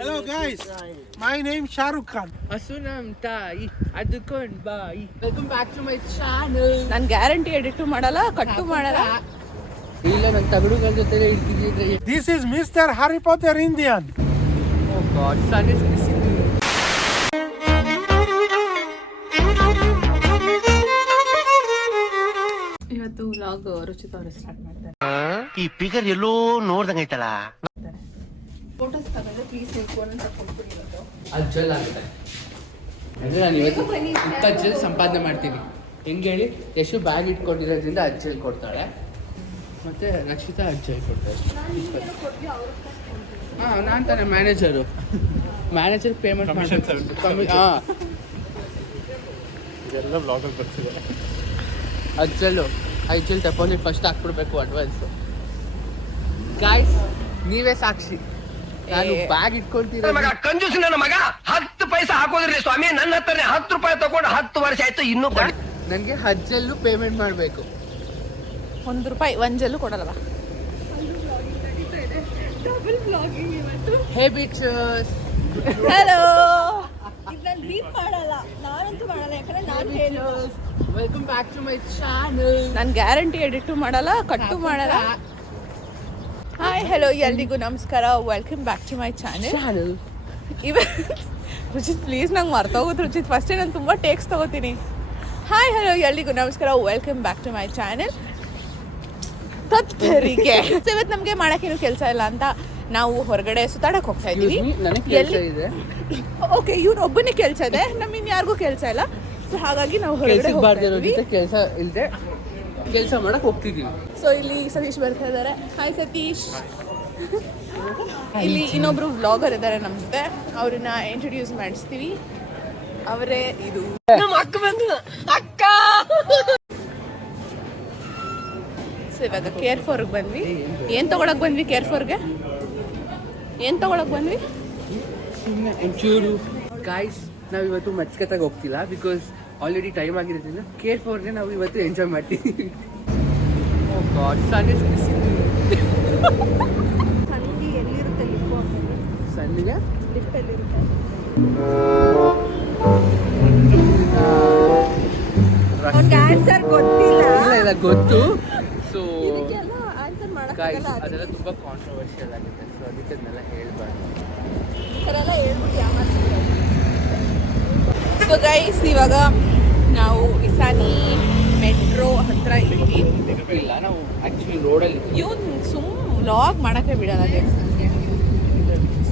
Hello guys, my name is Shah Rukh Khan. Asunam tai adukond bai. Welcome back to my channel. ನಾನು guarantee edit ಮಾಡಲ್ಲ, cut ಮಾಡಲ್ಲ. ಇಲ್ಲ ನಾನು ತಗಡುಗಳ ಜೊತೆ ಇರ್ತಿದ್ದೆ. This is Mr. Harry Potter Indian. Oh God, sun is missing me. ಇವತ್ತು vlog Ruchita ಅವರು start ಮಾಡ್ತಾರೆ. ಈ ಪಿಗರ್ ಎಲ್ಲೋ ನೋಡ್ದಂಗೈತಲ್ಲ. ಫೋಟೋಸ್ ತಗೊಂಡು ಪ್ಲೀಸ್ ನೀವು ಫೋನ್ ಅಂತ ಕೊಟ್ಬಿಡಿ ಇವತ್ತು. ಅಜ್ಜಲ್ ಆಗುತ್ತೆ ಅಂದರೆ ನಾನು ಇವತ್ತು 20 ಅಜ್ಜಲ್ ಸಂಪಾದನೆ ಮಾಡ್ತೀನಿ. ಹೆಂಗೆ ಹೇಳಿ, ಎಷ್ಟು ಬ್ಯಾಗ್ ಇಟ್ಕೊಂಡಿರೋದ್ರಿಂದ ಅಜ್ಜಲ್ ಕೊಡ್ತಾಳೆ, ಮತ್ತು ರಕ್ಷಿತಾ ಅಜ್ಜಲ್ ಕೊಡ್ತಾಳೆ. ಹಾಂ, ನಾನು ತಾನೇ ಮ್ಯಾನೇಜರ್ ಪೇಮೆಂಟ್ ಮಾಡಿ. ಹಾಂ, ಇದೆಲ್ಲ ವ್ಲಾಗಲ್ಲಿ ಬರ್ತಿದೆ. ಅಜ್ಜಲ್ ಡೆಪಾಸಿಟ್ ಫಸ್ಟ್ ಹಾಕ್ಬಿಡ್ಬೇಕು ಅಡ್ವಾನ್ಸು. ಗಾಯ್ಸ್, ನೀವೇ ಸಾಕ್ಷಿ, ನಾನು ಬ್ಯಾಗ್ ಇಟ್ಕೊಳ್ತೀನಿ. ಮಗ ಕಂಜೂಸ್ ನನ್ನ ಮಗ 10 ಪೈಸೆ ಹಾಕೋದ್ರಿ ಸ್ವಾಮಿ. ನನ್ನ ಹತ್ರನೇ 10 ರೂಪಾಯಿ ತಗೊಂಡು 10 ವರ್ಷ ಆಯ್ತು, ಇನ್ನೂ ನನಗೆ ಅಜ್ಜಲ್ಲೂ ಪೇಮೆಂಟ್ ಮಾಡಬೇಕು. ₹1 ಒಂಜಲ್ಲೂ ಕೊಡಲ್ಲವಾ? ಹೇ ಬಿಚರ್ಸ್, ಹಲೋ. ಇದನ್ನ ಲೀಪ್ ಮಾಡಲ್ಲ, ನಾನಂತೂ ಮಾಡಲ್ಲ, ಯಾಕಂದ್ರೆ ನಾನು ಹೇಳಿಲ್ಲ. Welcome back to my channel. ನಾನು ಗ್ಯಾರಂಟಿ ಎಡಿಟ್ ಮಾಡಲ್ಲ, ಕಟ್ಟು ಮಾಡಲ್ಲ. ಹಾಯ್ ಹಲೋ ಎಲ್ರಿಗೂ ನಮಸ್ಕಾರ, welcome back to my channel. Ruchit please ನಂಗೆ ಮರ್ತೋಗುತ್ತೆ ರುಚಿತ್, ಫಸ್ಟೇ ನಾನು ತುಂಬ ಟೇಕ್ಸ್ ತೊಗೋತೀನಿ. ಹಾಯ್ ಹಲೋ ಎಲ್ರಿಗೂ ನಮಸ್ಕಾರ, welcome back to my channel. ತತ್ತರಿಗೆ ಇವತ್ತು ನಮಗೆ ಮಾಡೋಕ್ಕೇನು ಕೆಲಸ ಇಲ್ಲ ಅಂತ ನಾವು ಹೊರಗಡೆ ಸುತ್ತಾಡಕ್ಕೆ ಹೋಗ್ತಾ ಇದ್ದೀವಿ. ಓಕೆ, ಇವ್ರು ಒಬ್ಬನೇ ಕೆಲಸ ಇದೆ, ನಮ್ಮಿನ್ನು ಯಾರಿಗೂ ಕೆಲಸ ಇಲ್ಲ. ಸೊ ಹಾಗಾಗಿ ನಾವು ಹೊರಗಡೆ ಕೆಲಸ ಇಲ್ಲದೆ ಕೆಲಸ ಮಾಡಕ್ಕೆ ಹೋಗ್ತಿದ್ದೀವಿ. ಸೊ ಇಲ್ಲಿ ಸತೀಶ್ ಬರ್ತಾ ಇದ್ದಾರೆ. ಹಾಯ್ ಸತೀಶ್. ಇಲ್ಲಿ ಇನ್ನೊಬ್ರು ವ್ಲಾಗರ್ ಇದ್ದಾರೆ ನಮ್ಮ ಜೊತೆ, ಅವ್ರನ್ನ ಇಂಟ್ರೊಡ್ಯೂಸ್ ಮಾಡಿಸ್ತೀವಿ. ಅವರೇ ಇದು ಅಕ್ಕ. ಸೊ ಇವಾಗ ಕೇರ್ ಫೋರ್ಗೆ ಬಂದ್ವಿ. ಏನು ತೊಗೊಳಕ್ ಬಂದ್ವಿ? ಕೇರ್ ಫೋರ್ಗೆ ಏನು ತೊಗೊಳಕ್ ಬಂದ್ವಿ? ಒಂಚೂರು ಗಾಯ್ಸ್, ನಾವು ಇವತ್ತು ಮಚ್ಕತ್ತಾಗ ಹೋಗ್ತಿಲ್ಲ, ಬಿಕಾಸ್ ಆಲ್ರೆಡಿ ಟೈಮ್ ಆಗಿರೋದ್ರಿಂದ ಕೇರ್ ಫೋರ್ಗೆ ನಾವು ಇವತ್ತು ಎಂಜಾಯ್ ಮಾಡ್ತೀವಿ. Oh god, sun is missing me. ಸನ್ನಿಗೆ ಎಲ್ಲಿರುತ್ತೆ ಲಿಫ್ಟ್? ಸನ್ನಿಗೆ ಲಿಫ್ಟಲ್ಲಿರುತ್ತೆ. ಆನ್ಸರ್ ಗೊತ್ತಿಲ್ಲ. ಇಲ್ಲ ಗೊತ್ತು. ಸೊ ಆನ್ಸರ್ ಮಾಡಕ್ಕೆ ಗಾಯ್ಸ್, ಅದೆಲ್ಲ ತುಂಬ ಕಾಂಟ್ರವರ್ಷಿಯಲ್ ಆಗಿದೆ, ಸೊ ಅದಕ್ಕೆ ಅದನ್ನೆಲ್ಲ ಹೇಳ್ಬಾರ್ದು. ಸೊ ಗೈಸ್, ಇವಾಗ ನಾವು ಇಸಾನಿ ಮೆಟ್ರೋ ಹತ್ರ ಇದ್ದೀವಿ. ಇಲ್ಲ, ನಾವು ಆ್ಯಕ್ಚುಲಿ ರೋಡಲ್ಲಿ ಇವನು ವ್ಲಾಗ್ ಮಾಡೋಕ್ಕೆ ಬಿಡಲ್ಲ ಗೈಸ್.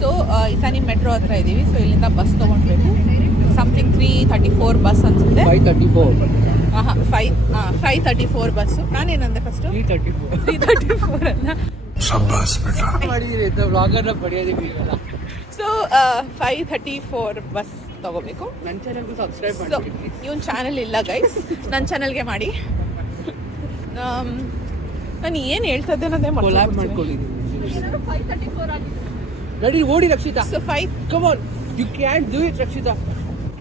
ಸೊ ಇಸಾನಿ ಮೆಟ್ರೋ ಹತ್ರ ಇದ್ದೀವಿ. ಸೊ ಇಲ್ಲಿಂದ ಬಸ್ ತೊಗೊಳ್ಬೇಕು. ಸಮಥಿಂಗ್ 334 ಬಸ್ ಅನ್ಸುತ್ತೆ. 534 534 ಬಸ್ಸು. ನಾನೇನಂದೆ ಫಸ್ಟು 334 ಅನ್ನ ಮಾಡಿದ್ದೀರಿ ವ್ಲಾಗರ್ನ ಪಡೆಯೋದಕ್ಕೆ. ಸೊ 534 ಬಸ್ ತಗೋಬೇಕು. ನನ್ನ ಚಾನಲ್ಗೂ ಸಬ್ಸ್ಕ್ರೈಬ್ ಸೊ ಮಾಡಿ. ಇವನ್ ಚಾನಲ್ ಇಲ್ಲ ಗೈಸ್, ನನ್ನ ಚಾನಲ್ಗೆ ಮಾಡಿ. ನಾನು ಏನು ಹೇಳ್ತಾ ಇದ್ದೆ ಅನ್ನೋದೇ ಕೊಲಾಬ್ ಮಾಡ್ಕೊಂಡಿದ್ದೀನಿ. ನಡಿ ಓಡಿ Rakshita. So 5 come on, you can do it Rakshita.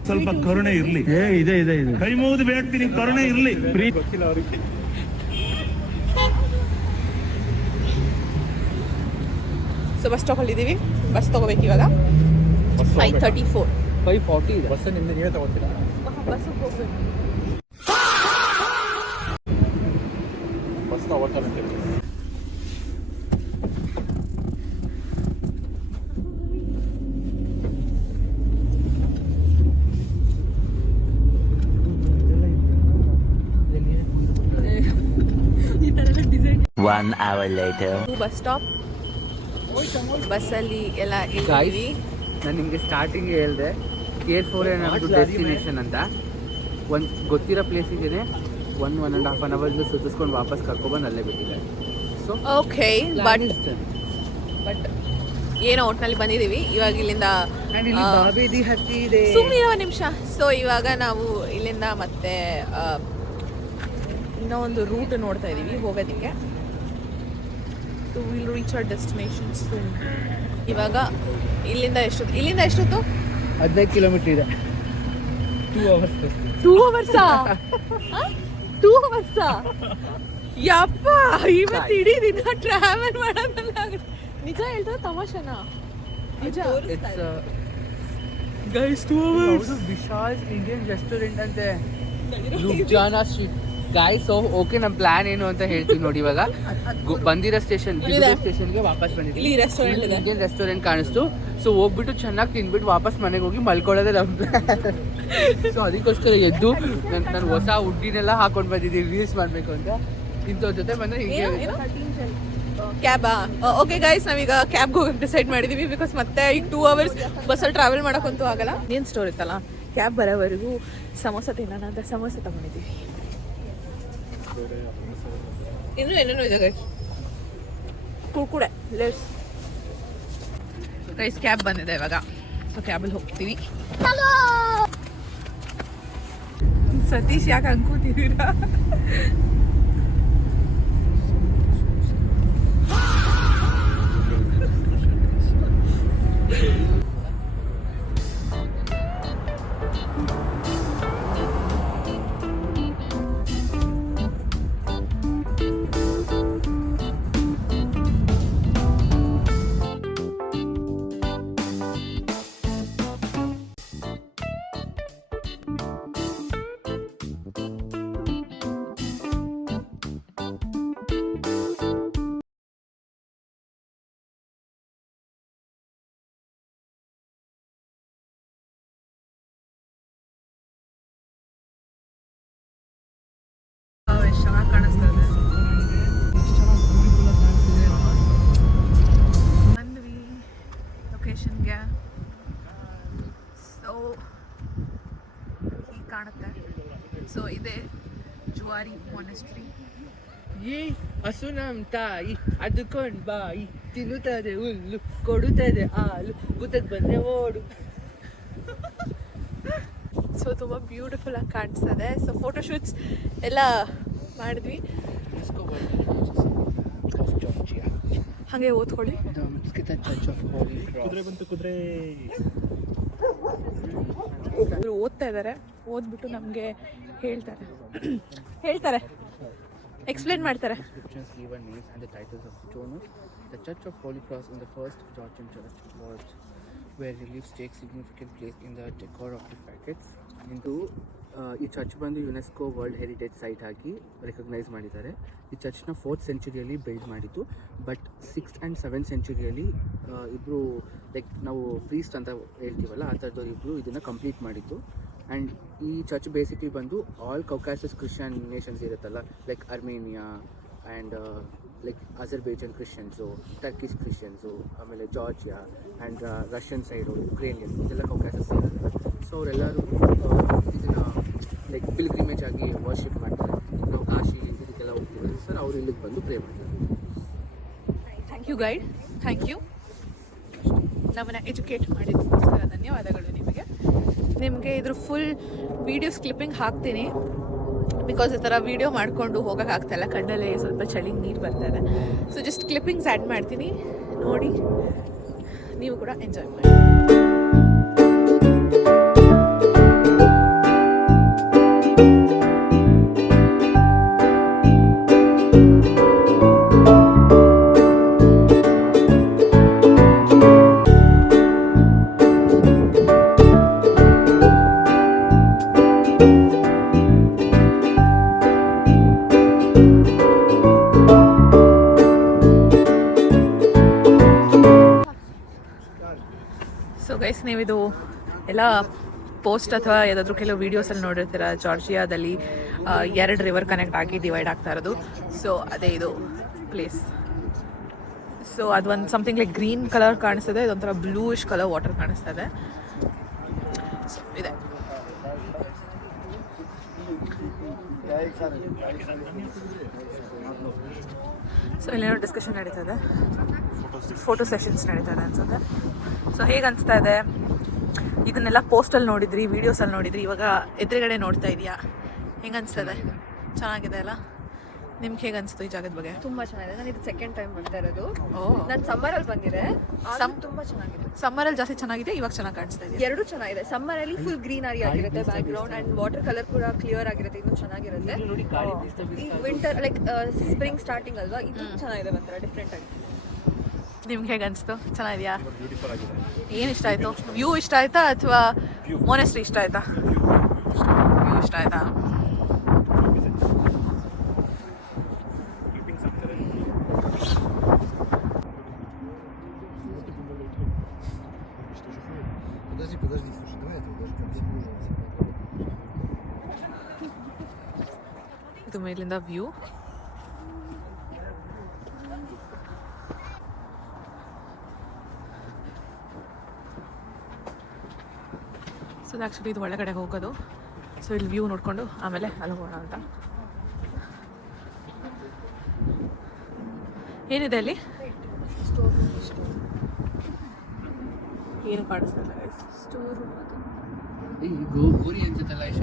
ಸ್ವಲ್ಪ ಕರುಣೆ ಇರ್ಲಿ. ಇದೆ ಕೈ ಮುಗಿದು ಬೇಡ್ತೀನಿ, ಕರುಣೆ ಇರ್ಲಿ. ಗೊತ್ತಿಲ್ಲ ಅವರಿಗೆ. ಸೊ ಬಸ್ ಸ್ಟಾಪಲ್ಲಿ ಇದ್ದೀವಿ. ಬಸ್ ತಗೋಬೇಕು ಇವಾಗ. 534 540 ಇದೆ ಬಸ್. ನಿಮ್ದು ನೀವೇ ತಗೋತೀರಾ? ಬಸ್ಸಿಗೆ ಹೋಗ್ಬೇಕು. ಬಸ್ ತಗೋತಾರೆ. One hour later. Bus stop. ಬಸ್ಸಲ್ಲಿ ಎಲ್ಲ ಗಾಯ್ಸ್, ಇದ್ದೀವಿ. ನಾನು ನಿಮಗೆ ಸ್ಟಾರ್ಟಿಂಗ್ ಹೇಳಿದೆ ಕೇರ್ ಫೋರ್ ಏನಾದ್ರು ಡೆಸ್ಟಿನೇಷನ್ ಅಂತ. ಒಂದು ಗೊತ್ತಿರೋ ಪ್ಲೇಸಿಗೆ 1.5 ಅವರ್ಸ್ ಸುತ್ತಿಸ್ಕೊಂಡು ವಾಪಸ್ ಕರ್ಕೊಬಂದು ಅಲ್ಲೇ ಬಿಟ್ಟಿದ್ದಾರೆ. ಸೊ ಓಕೆ, ಬಟ್ ಏನೋ ಒಟ್ಟಿನಲ್ಲಿ ಬಂದಿದ್ದೀವಿ. ಇವಾಗ ಇಲ್ಲಿಂದ ಸುಮ್ಮನೆ ಒಂದು ನಿಮಿಷ. ಸೊ ಇವಾಗ ನಾವು ಇಲ್ಲಿಂದ ಮತ್ತೆ ಇನ್ನೂ ಒಂದು ರೂಟ್ ನೋಡ್ತಾ ಇದ್ದೀವಿ ಹೋಗೋದಕ್ಕೆ. So will reach our destination soon. ಇವಾಗ ಇಲ್ಲಿಂದ ಎಷ್ಟೊತ್ತು? 15 ಕಿಲೋಮೀಟರ್ ಇದೆ. 2 ಅವರ್ಸಾ? 2 ಅವರ್ಸಾ? ಯಪ್ಪ, ಇವತ್ತು ಇಡೀ ದಿನ ಟ್ರಾವೆಲ್ ಮಾಡೋದಲ್ಲ. ನಿಜ ಹೇಳ್ತಾರೆ ತಮಾಷೆನಾ? It's guys 2 hours. Vishal's Indian restaurant ಅಂತೆ ರುಕ್ಜಾನಾ ಸ್ಟ್ರೀಟ್. ಗಾಯ್ಸ್ ಓಕೆ ನಮ್ಮ ಪ್ಲಾನ್ ಏನು ಅಂತ ಹೇಳ್ತೀವಿ ನೋಡಿ. ಇವಾಗ ಬಂದಿರೋ ಸ್ಟೇಷನ್ಗೆ ವಾಪಸ್ ಬಂದಿದ್ದೀವಿ. ಇಲ್ಲಿ ರೆಸ್ಟೋರೆಂಟ್ ಇದೆ, ಇಂಡಿಯನ್ ರೆಸ್ಟೋರೆಂಟ್ ಕಾಣಿಸ್ತು. ಸೊ ಹೋಗ್ಬಿಟ್ಟು ಚೆನ್ನಾಗಿ ತಿನ್ಬಿಟ್ಟು ವಾಪಸ್ ಮನೆಗೆ ಹೋಗಿ ಮಲ್ಕೊಳ್ಳೋದೇ ನಮ್ಮ ಪ್ಲಾನ್. ಸೊ ಅದಕ್ಕೋಸ್ಕರ ಎದ್ದು ನಾನು ಹೊಸ ಹುಡ್ಗಿನೆಲ್ಲ ಹಾಕೊಂಡು ಬಂದಿದ್ದೀನಿ ರೀಲ್ಸ್ ಮಾಡಬೇಕು ಅಂತ. ಇಂಥವ್ರ ಜೊತೆ ಬಂದರೆ ಹೀಗೆ ಕ್ಯಾಬಾ. ಓಕೆ ಗೈಸ್, ನಾವೀಗ ಕ್ಯಾಬ್ಗೆ ಹೋಗಕ್ಕೆ ಡಿಸೈಡ್ ಮಾಡಿದ್ದೀವಿ. ಬಿಕಾಸ್ ಮತ್ತೆ ಈಗ 2 hours ಬಸ್ಸಲ್ಲಿ ಟ್ರಾವೆಲ್ ಮಾಡೋಕ್ಕಂತೂ ಆಗಲ್ಲ. ಏನು ಸ್ಟೋರ್ ಇತ್ತಲ್ಲ, ಕ್ಯಾಬ್ ಬರೋವರೆಗೂ ಸಮೋಸ ತಿನ್ನೋಣ ಅಂತ ಸಮೋಸ ತಗೊಂಡಿದ್ದೀವಿ. ಇನ್ನೂ ಏನೇನೋ ಇದೆ guys, Kurkure less. Guys cab ಬಂದಿದೆ ಇವಾಗ, ಸೊ ಕ್ಯಾಬಲ್ಲಿ ಹೋಗ್ತೀವಿ. ಸತೀಶ್ ಯಾಕೆ ಅನ್ಕೋತಿದ್ದೀರಾ? ಚೆನ್ನಾಗಿ ಕಾಣಿಸ್ತಾ ಇದೆ. ಬಂದ್ವಿ ಲೊಕೇಶನ್ಗೆ. ಸೊ ಹೀಗೆ ಕಾಣುತ್ತೆ. ಸೊ ಇದೆ ಜುವಾರಿ ಮೊನೆಸ್ಟ್ರಿ. ಈ ಹಸು ನಮ್ಮ ತಾಯಿ ಅದಕ್ಕೊಂದು ಬಾಯಿ ತಿನ್ನುತ್ತದೆ ಹುಲ್ಲು ಕೊಡುತ್ತದೆ ಹಾಲು ಗುತ್ತಕ್ಕೆ ಬಂದರೆ ಓಡು. ಸೊ ತುಂಬ ಬ್ಯೂಟಿಫುಲ್ ಆಗಿ ಕಾಣಿಸ್ತದೆ. ಸೊ ಫೋಟೋಶೂಟ್ಸ್ ಎಲ್ಲ ಮಾಡಿದ್ವಿ. ಹಾಗೆ ಓದ್ಕೊಳ್ಳಿ. ಕುದುರೆ ಬಂತು ಕುದುರೆ. ಅವರು ಓದ್ತಾ ಇದ್ದಾರೆ, ಓದ್ಬಿಟ್ಟು ನಮಗೆ ಹೇಳ್ತಾರೆ ಎಕ್ಸ್ಪ್ಲೇನ್ ಮಾಡ್ತಾರೆ. Descriptions given names and the titles of donors. The Church of Holy Cross in the First Georgian Church was where reliefs take significant place in the decor of the facades. ಇಂದು ಈ church ಬಂದು UNESCO world heritage site ಆಗಿ recognise ಮಾಡಿದ್ದಾರೆ. ಈ ಚರ್ಚ್ನ 4th centuryಯಲ್ಲಿ build ಮಾಡಿದ್ದು. But 6th and 7th centuryಯಲ್ಲಿ ಇಬ್ಬರು like ನಾವು priest ಅಂತ ಹೇಳ್ತೀವಲ್ಲ ಆ ಥರದವ್ರು ಇಬ್ಬರು ಇದನ್ನು ಕಂಪ್ಲೀಟ್ ಮಾಡಿದ್ದು. ಆ್ಯಂಡ್ ಈ ಚರ್ಚ್ ಬೇಸಿಕ್ಲಿ ಬಂದು ಆಲ್ ಕೌಕಾಸಸ್ ಕ್ರಿಶ್ಚಿಯನ್ ನೇಷನ್ಸ್ ಇರುತ್ತಲ್ಲ, like Armenia and like Azerbaijan Christians, Turkish Christians, ಆಮೇಲೆ Georgia and Russian side Ukrainian, ಇದೆಲ್ಲ ಕೌಕಾಸಸ್ ಇರುತ್ತೆ. ಸೊ ಅವರೆಲ್ಲರೂ ಇದನ್ನು ಲೈಕ್ ಪಿಲ್ಗ್ರಿಮೇಜ್ ಆಗಿ ವರ್ಷಿಪ್ ಮಾಡ್ತಾರೆ. ನಾವು ಕಾಶಿ ಇದಕ್ಕೆಲ್ಲ ಹೋಗ್ತೀವಿ ಸರ್, ಅವರು ಇಲ್ಲಿಗೆ ಬಂದು ಪ್ರೇ ಮಾಡ್ತಾರೆ. Thank you guide, thank you. ನಮ್ಮನ್ನು ಎಜುಕೇಟ್ ಮಾಡಿದ್ದಕ್ಕೋಸ್ಕರ ಧನ್ಯವಾದಗಳು ನಿಮಗೆ. ನಿಮಗೆ ಇದ್ರ ಫುಲ್ ವೀಡಿಯೋಸ್ ಕ್ಲಿಪ್ಪಿಂಗ್ ಹಾಕ್ತೀನಿ. ಬಿಕಾಸ್ ಈ ಥರ ವೀಡಿಯೋ ಮಾಡಿಕೊಂಡು ಹೋಗೋಕ್ಕಾಗ್ತಾಯಿಲ್ಲ, ಕಣ್ಣಲ್ಲೇ ಸ್ವಲ್ಪ ಚಳಿ ನೀರು ಬರ್ತಾಯಿದೆ. ಸೊ ಜಸ್ಟ್ ಕ್ಲಿಪ್ಪಿಂಗ್ಸ್ ಆ್ಯಡ್ ಮಾಡ್ತೀನಿ, ನೋಡಿ ನೀವು ಕೂಡ ಎಂಜಾಯ್ ಮಾಡಿ. ಸೊ ಗೈಸ್, ನೀವಿದು ಎಲ್ಲ ಪೋಸ್ಟ್ ಅಥವಾ ಯಾವುದಾದ್ರೂ ಕೆಲವು ವೀಡಿಯೋಸಲ್ಲಿ ನೋಡಿರ್ತೀರ, ಜಾರ್ಜಿಯಾದಲ್ಲಿ 2 ರಿವರ್ ಕನೆಕ್ಟ್ ಆಗಿ ಡಿವೈಡ್ ಆಗ್ತಾ ಇರೋದು. ಸೊ ಅದೇ ಇದು ಪ್ಲೇಸ್. ಸೊ ಅದು ಒಂದು ಸಮಥಿಂಗ್ ಲೈಕ್ ಗ್ರೀನ್ ಕಲರ್ ಕಾಣಿಸ್ತದೆ, ಇದೊಂಥರ ಬ್ಲೂಯಿಶ್ ಕಲರ್ ವಾಟರ್ ಕಾಣಿಸ್ತಾ ಇದೆ. ಸೊ ಇದೆ. ಸೊ ಇಲ್ಲೇನೋ ಡಿಸ್ಕಷನ್ ನಡೀತಾ ಇದೆ, ಫೋಟೋ ಸೆಷನ್ಸ್ ನಡೀತಾ ಇದೆ ಅನ್ಸುತ್ತೆ. ಸೊ ಹೇಗೆ ಅನಿಸ್ತಾ ಇದೆ? ಇದನ್ನೆಲ್ಲ ಪೋಸ್ಟಲ್ಲಿ ನೋಡಿದ್ರಿ, ವೀಡಿಯೋಸಲ್ಲಿ ನೋಡಿದ್ರಿ, ಇವಾಗ ಎದುರುಗಡೆ ನೋಡ್ತಾ ಇದೆಯಾ? ಹೆಂಗೆ ಅನಿಸ್ತದೆ? ಚೆನ್ನಾಗಿದೆ ಅಲ್ಲ? ನಿಮ್ಗೆ ಹೇಗೆ ಅನಿಸ್ತು ಈ ಜಾಗದ ಬಗ್ಗೆ? ತುಂಬಾ ಚೆನ್ನಾಗಿದೆ. ನಾನು ಇದು ಸೆಕೆಂಡ್ ಟೈಮ್ ಬರ್ತಾ ಇರೋದು. ಓಹ್, ನಾನು ಸಮ್ಮರಲ್ಲಿ ಬಂದಿದೆ, ತುಂಬಾ ಚೆನ್ನಾಗಿದೆ. ಸಮ್ಮರಲ್ಲಿ ಜಾಸ್ತಿ ಚೆನ್ನಾಗಿದೆ, ಇವಾಗ ಚೆನ್ನಾಗಿ ಕಾಣಿಸ್ತಾ ಇದೆ. ಎರಡು ಚೆನ್ನಾಗಿದೆ. ಸಮ್ಮರಲ್ಲಿ ಫುಲ್ ಗ್ರೀನರಿ ಆಗಿರುತ್ತೆ back ground, and water colour ಕೂಡ ಕ್ಲಿಯರ್ ಆಗಿರುತ್ತೆ, ಇನ್ನೂ ಚೆನ್ನಾಗಿರುತ್ತೆ. ಈ ವಿಂಟರ್ ಲೈಕ್ ಸ್ಪ್ರಿಂಗ್ ಸ್ಟಾರ್ಟಿಂಗ್ ಅಲ್ವಾ, ಇದು ಚೆನ್ನಾಗಿದೆ, ಒಂಥರ ಡಿಫ್ರೆಂಟ್ ಆಗಿ. ನಿಮ್ಗೆ ಹೇಗೆ ಅನಿಸ್ತು? ಚೆನ್ನಾಗಿದೆಯಾ? ಬ್ಯೂಟಿಫುಲ್ ಆಗಿದೆ. ಏನು ಇಷ್ಟ ಆಯಿತು? ವ್ಯೂ ಇಷ್ಟ ಆಯ್ತಾ ಅಥವಾ ಮೊನೆಸ್ಟ್ರಿ ಇಷ್ಟ ಆಯ್ತಾ? ವ್ಯೂ ಇಷ್ಟ ಆಯ್ತಾ? Подожди, слушай, давай это даже как-то можно. ಇದು ಮೇಲಿಂದ ವ್ಯೂ. ಸೊ ಆ್ಯಕ್ಚುಲಿ ಇದು ಒಳಗಡೆ ಹೋಗೋದು. ಸೊ ಇಲ್ಲಿ ವ್ಯೂ ನೋಡಿಕೊಂಡು ಆಮೇಲೆ ಅಲ್ಲಿ ಹೋಗೋಣ ಅಂತ. ಏನಿದೆ ಅಲ್ಲಿ? ಏನು ಕಾಣಿಸ್ತಿಲ್ಲ ಗೈಸ್. ಸ್ಟೋರ್ ರೂಮ್ ಅದು. ಈ ಗೋರಿ ಅನ್ಸುತ್ತಲ್ಲ ಇಷ್ಟ.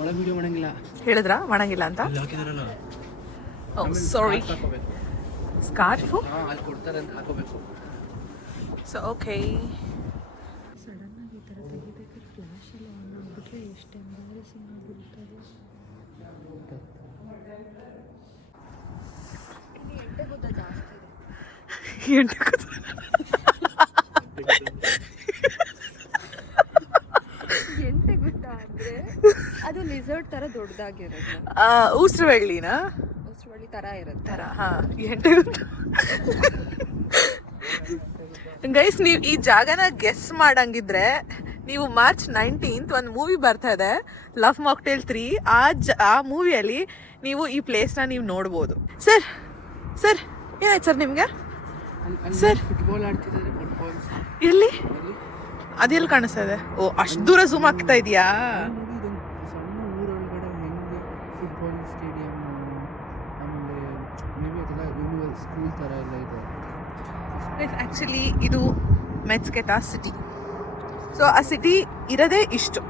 ಒಳ ವಿಡಿಯೋ ಮಾಡಂಗಿಲ್ಲ ಹೇಳಿದ್ರಾ ಮಾಡಂಗಿಲ್ಲ ಅಂತ? ಸಾರಿ. ಸ್ಕಾರ್ಫು ಅಲ್ಲಿ ಕೊಡ್ತಾರೆ ಅಂತ ಹಾಕೋಬೇಕು. So okay. ಸಡನ್ ಆಗಿ ಈ ಥರ ತೆಗಿಬೇಕಾದ್ರೆ ಫ್ಲಾಶ್ ಎಲ್ಲ ಆನ್ ಆಗಿಬಿಟ್ರೆ ಎಷ್ಟು ಎಂಬಾರಸಿಂಗ್ ಆಗಿರುತ್ತದೆ. ಇಲ್ಲಿ ಎಂಟೆ ಗುದ್ದ ಜಾಸ್ತಿ ಇದೆ. ಎಂಟೆ ಗುದ್ದ ಅಂದರೆ ಅದು ಲಿಸರ್ಡ್ ಥರ ದೊಡ್ಡದಾಗಿರುತ್ತೆ. ಉಸಿರುವಳ್ಳಿನಾ? ಉಸಿರುವಳ್ಳಿ ಥರ ಇರುತ್ತೆ. ಥರ ಹಾಂ. ಗೈಸ್, ನೀವು ಈ ಜಾಗನ ಗೆಸ್ ಮಾಡಂಗಿದ್ರೆ ನೀವು ಮಾರ್ಚ್ 19th ಒಂದು ಮೂವಿ ಬರ್ತಾ ಇದೆ, ಲವ್ ಮಾಕ್ಟೇಲ್ 3. ಆ ಮೂವಿಯಲ್ಲಿ ನೀವು ಈ ಪ್ಲೇಸ್ನ ನೀವು ನೋಡ್ಬೋದು. ಸರ್ ಏನಾಯ್ತು ಸರ್ ನಿಮಗೆ? ಸರ್ ಫುಟ್ಬಾಲ್ ಆಡ್ತಿದ್ದಾರೆ. ಫುಟ್ಬಾಲ್ ಎಲ್ಲಿ? ಅದೆಲ್ಲಿ ಕಾಣಿಸ್ತಾ ಇದೆ? ಓ, ಅಷ್ಟು ದೂರ ಝೂಮ್ ಆಗ್ತಾ ಇದೆಯಾ? ಸಣ್ಣ ಊರೊಳಗಡೆ ಹೆಂಗೆ ಫುಟ್ಬಾಲ್ ಸ್ಟೇಡಿಯಂ, ಆಮೇಲೆ ಮೇ ಬಿ ಅದೆಲ್ಲ ಯೂನಿವರ್ಸ್ ಸ್ಕೂಲ್ ಥರ ಎಲ್ಲ ಇದೆ. ಆ್ಯಕ್ಚುಲಿ ಇದು ಮೆಟ್ಸ್ಕೆಟಾ ಸಿಟಿ. ಸೊ ಆ ಸಿಟಿ ಇರೋದೇ ಇಷ್ಟು.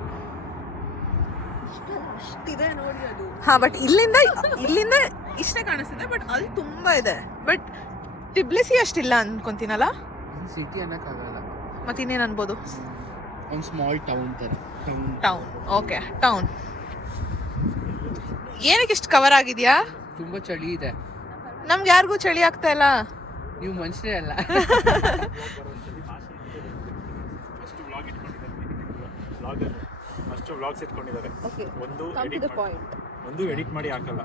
ಅಷ್ಟಿದೆ ನೋಡಿ ಅದು. ಹಾಂ, ಬಟ್ ಇಲ್ಲಿಂದ ಇಷ್ಟೇ ಕಾಣಿಸ್ತಿದೆ. ಬಟ್ ಅಲ್ಲಿ ತುಂಬ ಇದೆ. ಬಟ್ ಟಿಬ್ಲಿಸಿ ಅಷ್ಟಿಲ್ಲ ಅನ್ಕೊಂತೀನಲ್ಲ. ಸಿಟಿ ಅನ್ನೋಕ್ಕಾಗಲ್ಲ. ಮತ್ತೆ ಇನ್ನೇನು ಅನ್ಬೋದು? ಒಂದು ಸ್ಮಾಲ್ ಟೌನ್ ಥರ. ಟೌನ್. Okay, town. ಏನಕ್ಕೆ ಇಷ್ಟು ಕವರ್ ಆಗಿದೆಯಾ? ತುಂಬ ಚಳಿ ಇದೆ. ನಮ್ಗೆ ಯಾರಿಗೂ ಚಳಿ ಆಗ್ತಾ ಇಲ್ಲ. ನೀವು ಮನುಷ್ಯರೇ ಅಲ್ಲ. ಅಷ್ಟು ವ್ಲಾಗ್ಸ್ ಇಟ್ಕೊಂಡಿದ್ದಾರೆ. ಓಕೆ, ಒಂದು come to the point. Edit ಮಾಡಿ ಹಾಕಲ್ಲ.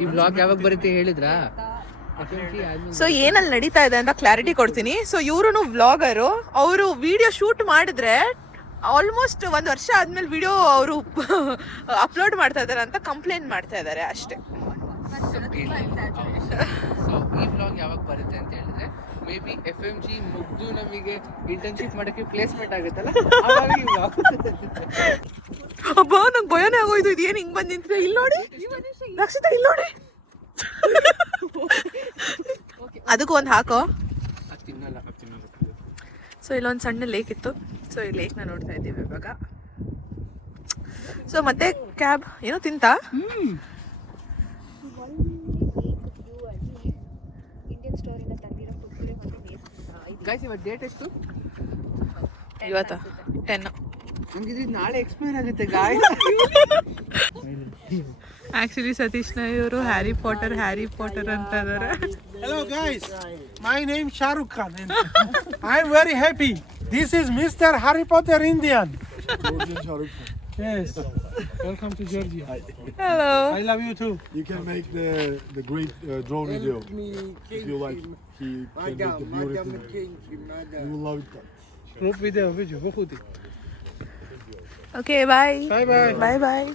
ಈ ವ್ಲಾಗ್ ಯಾವಾಗ ಬರುತ್ತೆ ಹೇಳಿದ್ರಾ? ಸೊ ಏನಲ್ಲಿ ನಡೀತಾ ಇದೆ ಅಂತ ಕ್ಲಾರಿಟಿ ಕೊಡ್ತೀನಿ. ಸೊ ಇವರು ವ್ಲಾಗರು. ಅವರು ವಿಡಿಯೋ ಶೂಟ್ ಮಾಡಿದ್ರೆ ಆಲ್ಮೋಸ್ಟ್ 1 ವರ್ಷ ಆದ್ಮೇಲೆ ವಿಡಿಯೋ ಅವರು ಅಪ್ಲೋಡ್ ಮಾಡ್ತಾ ಇದ್ದಾರೆ ಅಂತ ಕಂಪ್ಲೇಂಟ್ ಮಾಡ್ತಾ ಇದ್ದಾರೆ ಅಷ್ಟೇ. ಸೊ ಈ ವ್ಲಾಗ್ ಯಾವಾಗ ಬರುತ್ತೆ ಅಂತ ಹೇಳಿದ್ರೆ ಮೇ ಬಿ FMG ಮುಗ್ದು ನಮಗೆ ಇಂಟರ್ನ್ಶಿಪ್ ಮಾಡೋಕ್ಕೆ ಪ್ಲೇಸ್ಮೆಂಟ್ ಆಗುತ್ತಲ್ಲ, ಆವಾಗ ಈ ವ್ಲಾಗ್. ಅಬ್ಬಾ, ನಂಗೆ ಭಯನೇ ಆಗೋಯ್ತು. ಇದು ಏನು ಹಿಂಗೆ ಬಂದು ನಿಂತಿದೆ? ಇಲ್ಲಿ ನೋಡಿ ರಕ್ಷಿತಾ, ಇಲ್ಲಿ ನೋಡಿ. ಅದಕ್ಕೂ ಒಂದು ಹಾಕೋ. ತಿನ್ನಲ್ಲ. ಸೊ ಇಲ್ಲೊಂದು ಸಣ್ಣ ಲೇಕ್ ಇತ್ತು. ಸೊ ಈ ಲೇಕ್ನ ನೋಡ್ತಾ ಇದ್ದೀವಿ ಇವಾಗ. ಸೊ ಮತ್ತೆ ಕ್ಯಾಬ್ ಏನೋ ತಿಂತಾ? ಇಂಡಿಯನ್ ಸ್ಟೋರಿಂದ ತಂದಿರೋ ಕುರ್ಕುರೆ ಮತ್ತು ಗೈಸ್, ಇವತ್ತು ಡೇಟ್ ಎಷ್ಟು? ಇವತ್ತಾ 10. ನಮ್ಗೆ ನಾಳೆ ಎಕ್ಸ್ಪೈರ್ ಆಗುತ್ತೆ ಗಾಯ. ಆಕ್ಚುಲಿ ಸತೀಶ್ನ ಇವರು ಹ್ಯಾರಿ ಪಾಟರ್ ಅಂತ ಇದ್ದಾರೆ. Hello guys, my name is Shahrukh Khan and I am very happy. This is Mr. Harry Potter Indian. Yes. Welcome to Georgia. Hello. I love you too. You can make the great drone video if you like. He can make the beautiful. You will love it. Group video, vídeo, vou curtir. Okay, bye. Bye bye. Bye bye.